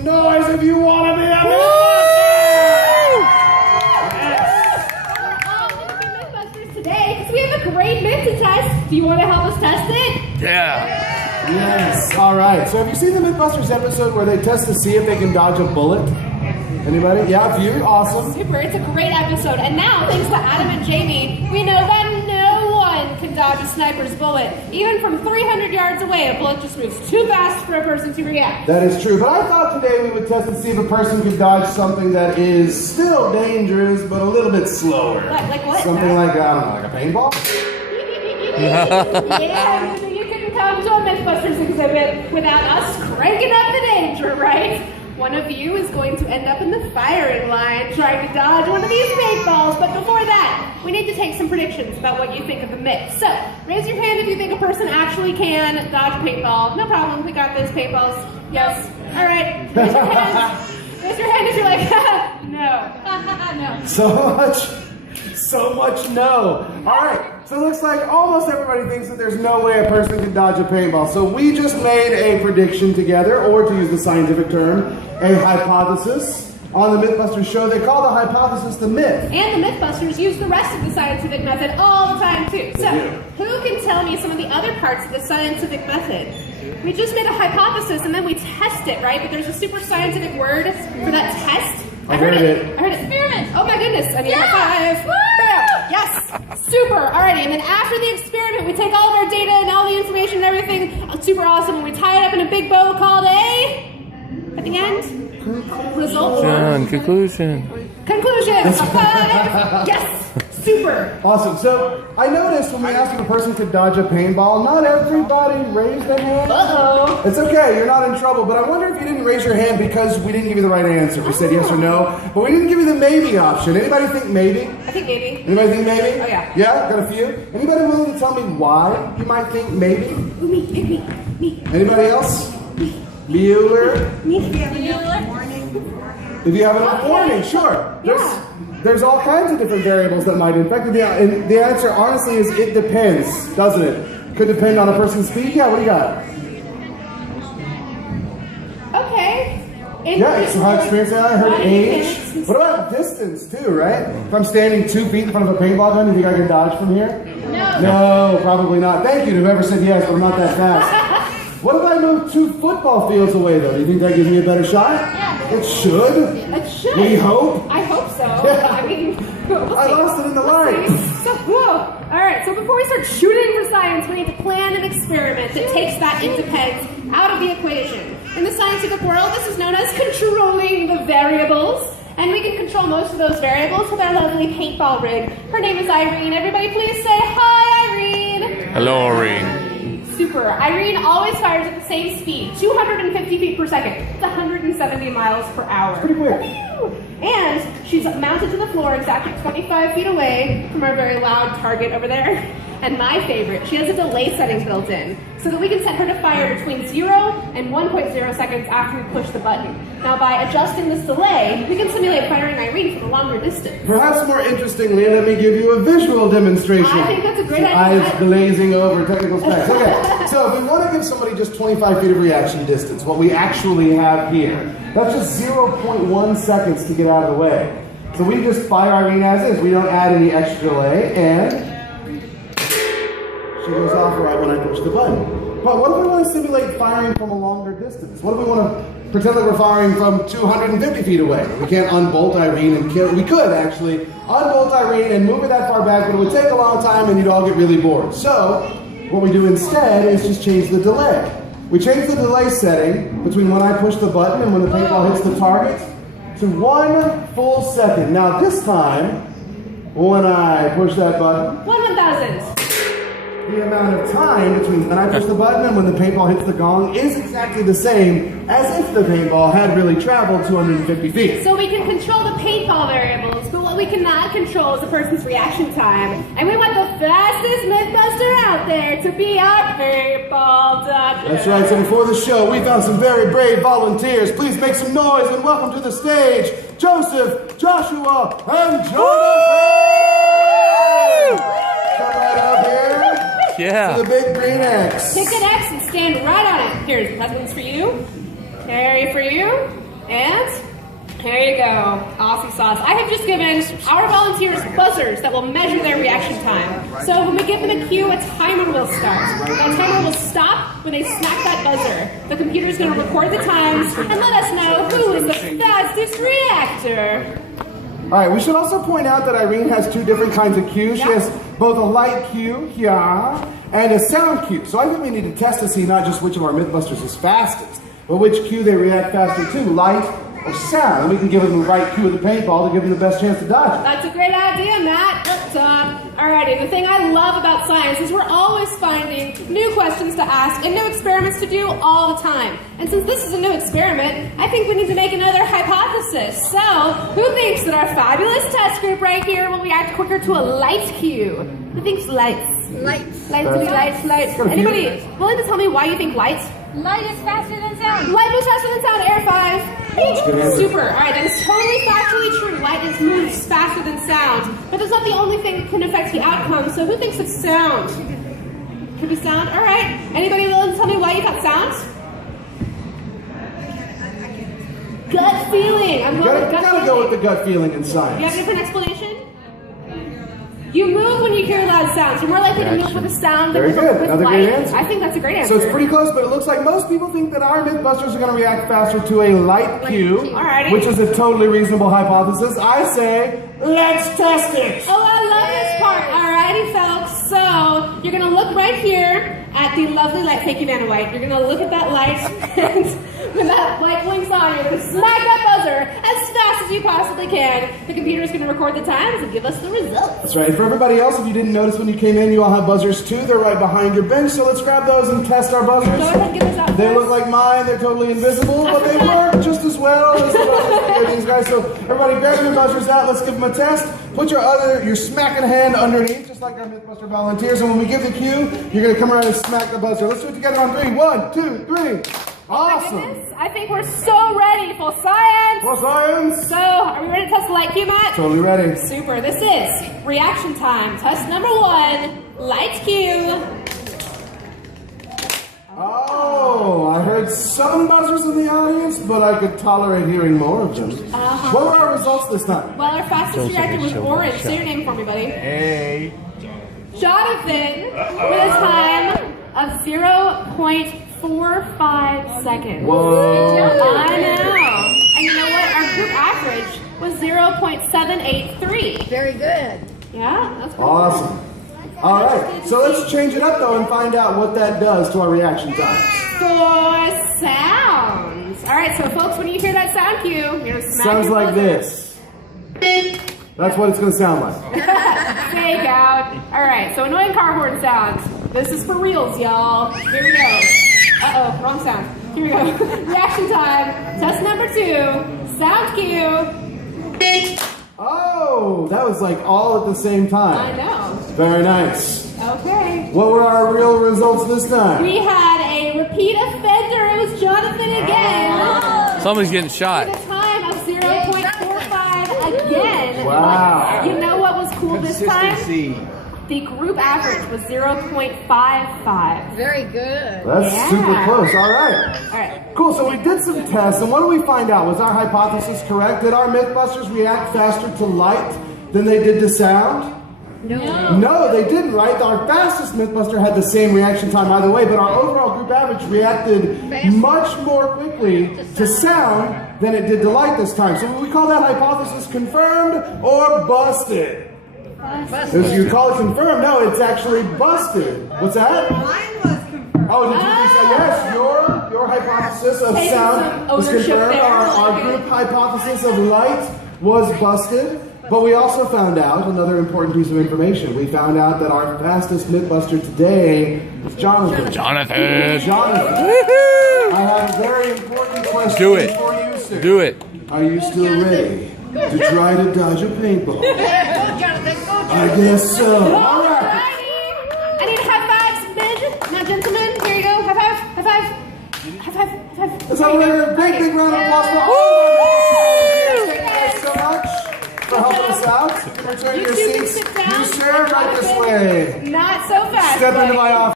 Noise if you want to be a Mythbuster! We're all going to be Mythbusters today because we have a great myth to test. Do you want to help us test it? Yeah. Yes. All right. So have you seen the Mythbusters episode where they test to see if they can dodge a bullet? Anybody? Yeah, a few. Awesome. Super. It's a great episode. And now, thanks to Adam and Jamie, we know that no one can dodge a sniper's bullet. Even from 300 yards away, a bullet just moves too fast for a person to react. That is true. But I thought today we would test to see if a person could dodge something that is still dangerous, but a little bit slower. Like what? Something like, I don't know, like a paintball? Yeah, you couldn't come to a Mythbusters exhibit without us cranking up the danger, right? One of you is going to end up in the firing line trying to dodge one of these paintballs. But before that, we need to take some predictions about what you think of the myth. So, raise your hand if you think a person actually can dodge a paintball. No problem, we got this, paintballs. Yes. All right, raise your hand. Raise your hand if you're like, no. No. So much no. All right. So it looks like almost everybody thinks that there's no way a person can dodge a paintball. So we just made a prediction together, or to use the scientific term, a hypothesis. On the Mythbusters show, they call the hypothesis the myth. And the Mythbusters use the rest of the scientific method all the time too. So, who can tell me some of the other parts of the scientific method? We just made a hypothesis and then we test it, right? But there's a super scientific word for that test. I heard it. I heard it. Experiment. Oh my goodness. I need a high five. Bam. Yes. Super. Alrighty. And then after the experiment, we take all of our data and all the information and everything. Super awesome. And we tie it up in a big bow called at the end, result. Conclusion. Conclusion. Yes. Super. Awesome. So I noticed when we asked if a person could dodge a paintball, not everybody raised their hand. Uh-oh. It's okay. You're not in trouble. But I wonder if you didn't raise your hand because we didn't give you the right answer. We said yes or no, but we didn't give you the maybe option. Anybody think maybe? I think maybe. Anybody think maybe? Oh yeah. Yeah? Got a few? Anybody willing to tell me why you might think maybe? Ooh, me. Pick me. Anybody else? Bueller? Me. Bueller. If you have enough warning, sure. There's all kinds of different variables that might infect it. And the answer, honestly, is it depends, doesn't it? Could depend on a person's speed. Yeah, what do you got? Okay. Yeah, so how experienced I heard age. What about distance, too, right? If I'm standing 2 feet in front of a paintball gun, do you think I can dodge from here? No. No, probably not. Thank you to whoever said yes, but I'm not that fast. What if I move 2 football fields away, though? Do you think that gives me a better shot? Yeah. It should. It should. We hope. I hope so. Yeah. I mean, we'll I lost it in the line. So, whoa. All right, so before we start shooting for science, we need to plan an experiment that takes that independence out of the equation. In the scientific world, this is known as controlling the variables. And we can control most of those variables with our lovely paintball rig. Her name is Irene. Everybody please say hi, Irene. Hello, Irene. Super. Irene always fires at the same speed, 250 feet per second. It's 170 miles per hour. Pretty quick. And she's mounted to the floor exactly 25 feet away from our very loud target over there. And my favorite, she has a delay setting built in, so that we can set her to fire between 0 and 1.0 seconds after we push the button. Now by adjusting this delay, we can simulate firing Irene from a longer distance. Perhaps more interestingly, let me give you a visual demonstration. I think that's a great idea. Eyes glazing over technical specs. Okay, so if we want to give somebody just 25 feet of reaction distance, what we actually have here, that's just 0.1 seconds to get out of the way. So we just fire Irene as is. We don't add any extra delay, and she goes off right when I push the button. But what if we want to simulate firing from a longer distance? What if we want to pretend that we're firing from 250 feet away? We can't unbolt Irene and kill. We could actually unbolt Irene and move her that far back, but it would take a long time and you'd all get really bored. So what we do instead is just change the delay. We change the delay setting between when I push the button and when the paintball hits the target to 1 full second. Now this time, when I push that button, 1/1000. the amount of time between when I push the button and when the paintball hits the gong is exactly the same as if the paintball had really traveled 250 feet. So we can control the paintball variables, but what we cannot control is a person's reaction time. And we want the fastest Mythbuster out there to be our paintball doctor. That's right, so before the show, we found some very brave volunteers. Please make some noise and welcome to the stage, Joseph, Joshua, and Jonathan! Come right up here. Yeah. To the big green X. Pick an X and stand right on it. Here's, that one's for you. Carry for you. And there you go. Awesome sauce. I have just given our volunteers buzzers that will measure their reaction time. So when we give them a cue, a timer will start. That timer will stop when they smack that buzzer. The computer is going to record the times and let us know who is the fastest reactor. All right, we should also point out that Irene has two different kinds of cues. She has both a light cue, yeah, and a sound cue. So I think we need to test to see not just which of our Mythbusters is fastest, but which cue they react faster to, light or sound. And we can give them the right cue with the paintball to give them the best chance to dodge it. That's a great idea, Matt. Alrighty, the thing I love about science is we're always finding new questions to ask and new experiments to do all the time. And since this is a new experiment, I think we need to make another hypothesis. So, who thinks that our fabulous test group right here will react quicker to a light cue? Who thinks lights? Lights. Lights. Anybody willing to tell me why you think lights? Light is faster than sound. Light moves faster than sound, air 5. Super. All right, that is totally factually true. Light moves faster than sound. But that's not the only thing that can affect the outcome. So who thinks it's sound? Could be sound? All right. Anybody willing to tell me why you got sound? Gut feeling. I'm going with gut feeling. Gotta go with the gut feeling in science. You have a different explanation? You move when you hear loud sounds. You're more likely to move with a sound than with Another light. great answer. I think that's a great answer. So it's pretty close, but it looks like most people think that our Mythbusters are going to react faster to a light cue, Alrighty. which is a totally reasonable hypothesis. I say, let's test it. Oh, I love this part. Alrighty, folks. So you're gonna look right here at the lovely light. Thank you, Vanna White. You're gonna look at that light, and when that light blinks on, you're gonna smack that buzzer as fast as you possibly can. The computer is gonna record the times and give us the results. That's right. For everybody else, if you didn't notice when you came in, you all have buzzers too. They're right behind your bench. So let's grab those and test our buzzers. Go ahead and give us out. They look like mine. They're totally invisible, but they work just as well as the buzzers for these guys. So everybody, grab your buzzers out. Let's give them a test. Put your smacking hand underneath, just like our Mythbuster volunteers. And when we give the cue, you're going to come around and smack the buzzer. Let's do it together on 3. 1, 2, 3. Awesome. Oh my goodness. I think we're so ready for science. For science. So, are we ready to test the light cue, Matt? Totally ready. Super. This is reaction time. Test number 1, light cue. Oh, I heard some buzzers in the audience, but I could tolerate hearing more of them. What were our results this time? Well, our fastest reactor was orange. Say your name for me, buddy. Hey. Jonathan with a time of 0.45 seconds. Whoa. I know. And you know what? Our group average was 0.783. Very good. Yeah, that's pretty Awesome. All right, so let's change it up though and find out what that does to our reaction times. For sounds. All right, so folks, when you hear that sound cue, you're gonna smack Sounds your like buzzer. this. That's what it's going to sound like. Fake out. All right, so annoying car horn sounds. This is for reals, y'all. Here we go. Uh-oh, wrong sound. Here we go. Reaction time. Test number 2. Sound cue. Oh, that was like all at the same time. I know. Very nice. Okay. What were our real results this time? We had a repeat offender. It was Jonathan again. Somebody's getting shot. With a time of 0.45 again. Wow. But you know what was cool this time? The group average was 0.55. Very good. That's super close. All right. All right. Cool. So we did some tests, and what did we find out? Was our hypothesis correct? Did our Mythbusters react faster to light than they did to sound? No, they didn't, right? Our fastest Mythbuster had the same reaction time either way, but our overall group average reacted much more quickly to sound than it did to light this time. So we call that hypothesis confirmed or busted. If you call it confirmed, no, it's actually busted. What's that? Mine was confirmed. Oh, did you say yes? Your hypothesis of Taking sound some was ownership confirmed. there. Our group hypothesis of light was busted. But we also found out another important piece of information. We found out that our fastest Mythbuster today is Jonathan. Jonathan. Jonathan. Woohoo! I have a very important question Do it. for you, sir. Do it. Are you still ready to try to dodge a paintball? Go, Jonathan. Go, Jonathan. I guess so. All right. Alrighty. I need high fives, men, not gentlemen. Here you go. High five. High five. High five. High five. Let's have a big round of applause for all of us. Thank you guys so much for helping us out. Return your You two can seats. sit down. You, sir, right this way. Not so fast. Step into buddy. my office.